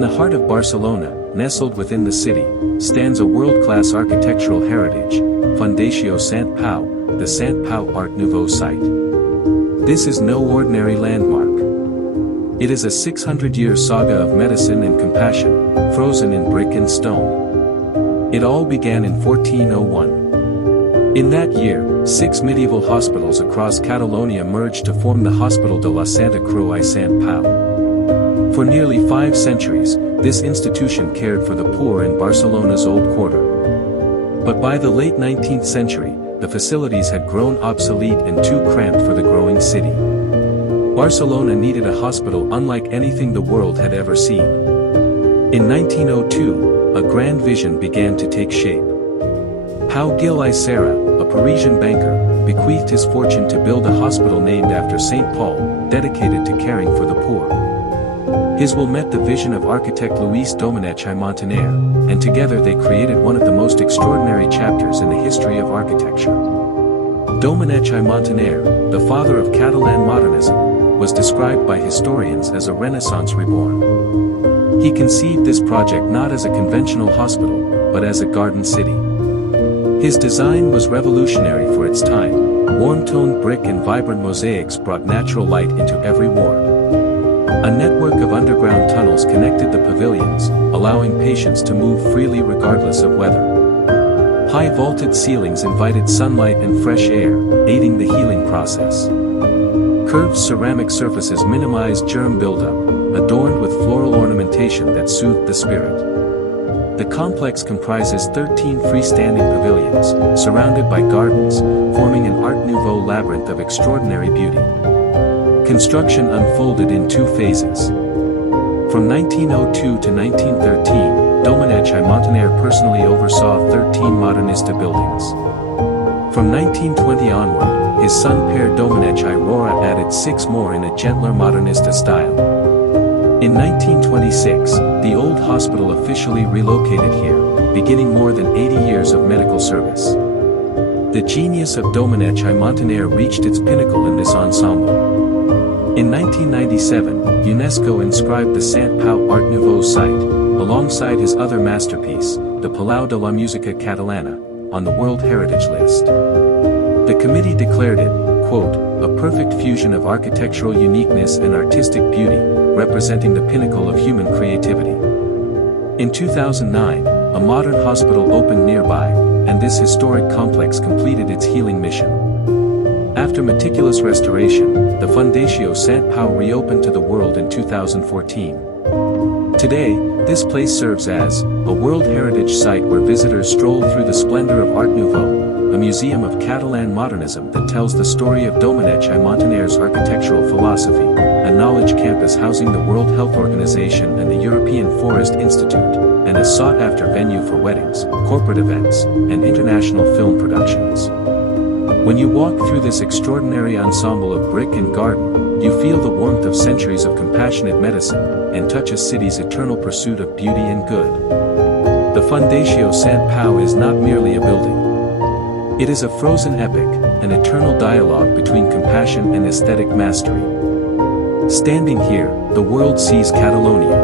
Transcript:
In the heart of Barcelona, nestled within the city, stands a world-class architectural heritage, Fundació Sant Pau, the Sant Pau Art Nouveau site. This is no ordinary landmark. It is a 600-year saga of medicine and compassion, frozen in brick and stone. It all began in 1401. In that year, 6 medieval hospitals across Catalonia merged to form the Hospital de la Santa Creu I Sant Pau. For nearly 5 centuries, this institution cared for the poor in Barcelona's old quarter. But by the late 19th century, the facilities had grown obsolete and too cramped for the growing city. Barcelona needed a hospital unlike anything the world had ever seen. In 1902, a grand vision began to take shape. Pau Gil I Serra, a Parisian banker, bequeathed his fortune to build a hospital named after St. Paul, dedicated to caring for the poor. His will met the vision of architect Lluís Domènech i Montaner, and together they created one of the most extraordinary chapters in the history of architecture. Domènech i Montaner, the father of Catalan modernism, was described by historians as a Renaissance reborn. He conceived this project not as a conventional hospital, but as a garden city. His design was revolutionary for its time. Warm-toned brick and vibrant mosaics brought natural light into every ward. A network of underground tunnels connected the pavilions, allowing patients to move freely regardless of weather. High vaulted ceilings invited sunlight and fresh air, aiding the healing process. Curved ceramic surfaces minimized germ buildup, adorned with floral ornamentation that soothed the spirit. The complex comprises 13 freestanding pavilions, surrounded by gardens, forming an Art Nouveau labyrinth of extraordinary beauty. Construction unfolded in 2 phases. From 1902 to 1913, Domènech i Montaner personally oversaw 13 Modernista buildings. From 1920 onward, his son Pere Domènech i Roure added 6 more in a gentler Modernista style. In 1926, the old hospital officially relocated here, beginning more than 80 years of medical service. The genius of Domènech i Montaner reached its pinnacle in this ensemble. In 1997, UNESCO inscribed the Sant Pau Art Nouveau site, alongside his other masterpiece, the Palau de la Música Catalana, on the World Heritage List. The committee declared it, quote, a perfect fusion of architectural uniqueness and artistic beauty, representing the pinnacle of human creativity. In 2009, a modern hospital opened nearby, and this historic complex completed its healing mission. After meticulous restoration, the Fundació Sant Pau reopened to the world in 2014. Today, this place serves as a World Heritage Site where visitors stroll through the splendor of Art Nouveau, a museum of Catalan modernism that tells the story of Domènech i Montaner's architectural philosophy, a knowledge campus housing the World Health Organization and the European Forest Institute, and a sought-after venue for weddings, corporate events, and international film productions. When you walk through this extraordinary ensemble of brick and garden, you feel the warmth of centuries of compassionate medicine, and touch a city's eternal pursuit of beauty and good. The Fundació Sant Pau is not merely a building. It is a frozen epic, an eternal dialogue between compassion and aesthetic mastery. Standing here, the world sees Catalonia,